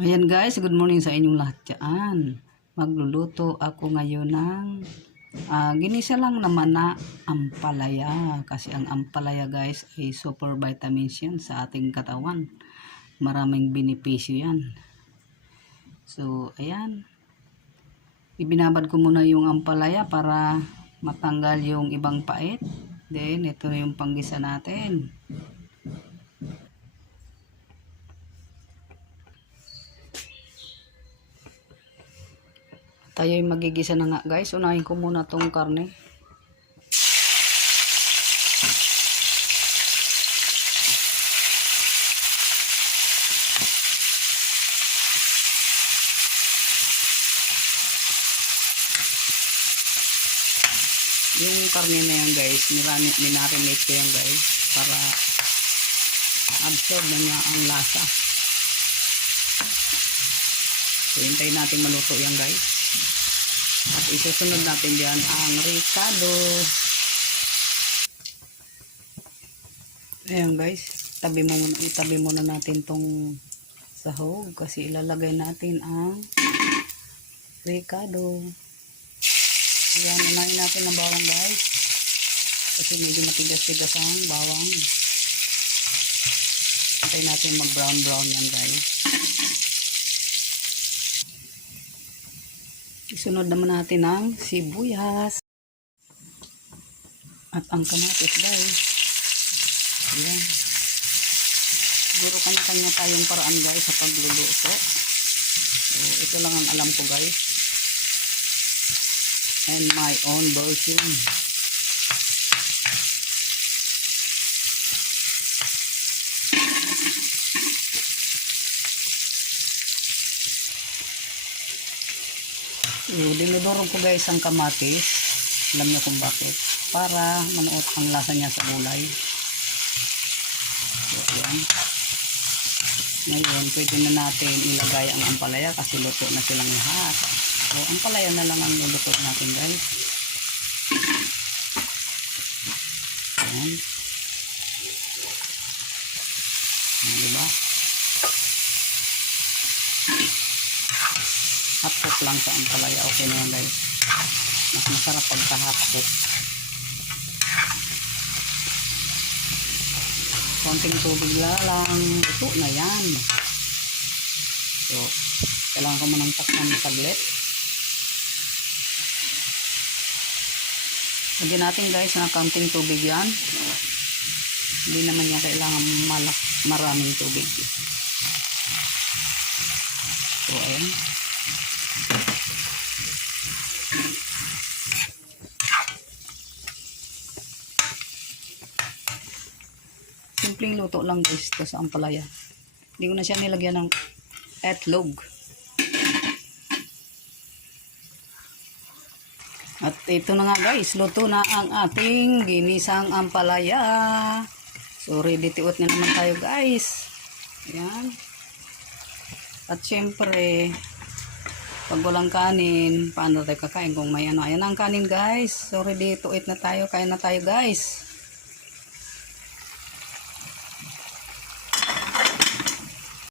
Ayan guys, good morning sa inyong lahat dyan. Magluluto ako ngayon ng ah, ginisa lang naman na ampalaya. Kasi ang ampalaya guys ay super vitamins yan sa ating katawan. Maraming benepisyo yan. So, ayan. Ibinabad ko muna yung ampalaya para matanggal yung ibang pait. Then, ito yung panggisa natin. Tayo'y magigisa na nga guys. Unahin ko muna tong karne. Yung karne na yan guys, minarinate ko yan guys para absorb na niya ang lasa. So, hintayin natin maluto yan guys. At isusunod natin dyan ang ricado. Ayan guys, tabi mo muna, itabi muna natin tong sahog kasi ilalagay natin ang ricado. Ayan, unahin natin ang bawang guys. Kasi medyo matigas-tigas ang bawang. Hintayin natin mag-brown-brown yan guys. Isunod naman natin ang sibuyas. At ang kamatis guys. Ayan. Siguro kanya-kanya tayong paraan guys sa pagluluto. So, ito lang ang alam ko guys. And my own version. So, dinudurog ko guys ang kamatis. Alam niyo kung bakit. Para manuot ang lasa niya sa gulay. So, yan. Ngayon, pwede na natin ilagay ang ampalaya kasi luto na silang lahat. So, ampalaya na lang ang luluto natin guys. Yan. Yan, diba? Lang sa ampalaya okay na yan guys. Mas masarap pagka hot cook konting tubig lang. Ito na yan. So kailangan ko munang takpan saglit. Lagyan natin guys na kaunting tubig yan. Hindi naman yan kailangan malak maraming tubig. So ayan simpleng luto lang guys ito sa ampalaya. Hindi ko na siya nilagyan ng etlog. At ito na nga guys luto na ang ating ginisang ampalaya. So ready to eat na naman tayo guys. Ayan. At syempre pag walang kanin paano tayo kakain kung may ano? Ayan ang kanin guys. So ready to eat na tayo kain na tayo guys